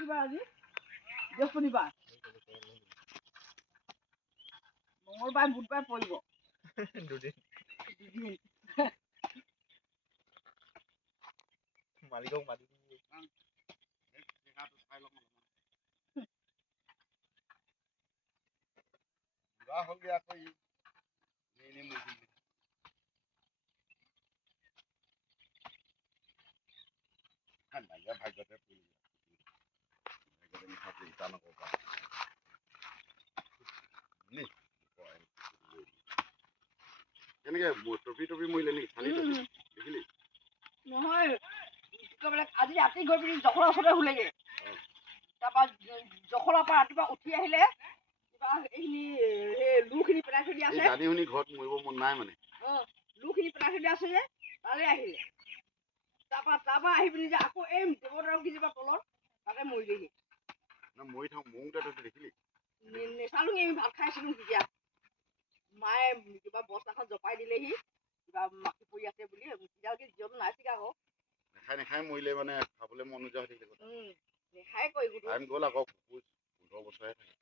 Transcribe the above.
কিবাৰ আজি বৃহস্পতিবাৰ মঙ্গলবাৰ বুধবাৰ পৰিব দুদিন মালিকক মাতি নহয় আজি ৰাতি গৈ পিনি জখলাৰ ওচৰতে শুলেগে তাৰপৰা জখলাৰ পৰা ৰাতিপুৱা উঠি আহিলে কিবা এইখিনি সেই লুখিনি পেলাই থৈ দিয়া আছে ঘৰত মৰিব মন নাই মানে লুখিনি পেলাই থৈ দিয়া আছে যে তালৈ আহিলে তাৰপৰা আহি পিনি যে আকৌ এই দেৱদাৰু কিজোপা তলত তাতে মৰিলেহি মৰি থাওঁ মৌতে দেখিলি নেচালোহি আমি ভাত খাইছিলো তেতিয়া মায়ে কিবা বস্তাখন জপাই দিলেহি কিবা মাখি পৰি আছে বুলি তেতিয়ালৈকে জীয়নো নাইছিগা আকৌ নেখাই মৰিলে মানে খাবলৈ মন নোযোৱা হৈ থাকিলে নেখাই কৈ টাইম গ'ল আকৌ 15 বছৰে থাকে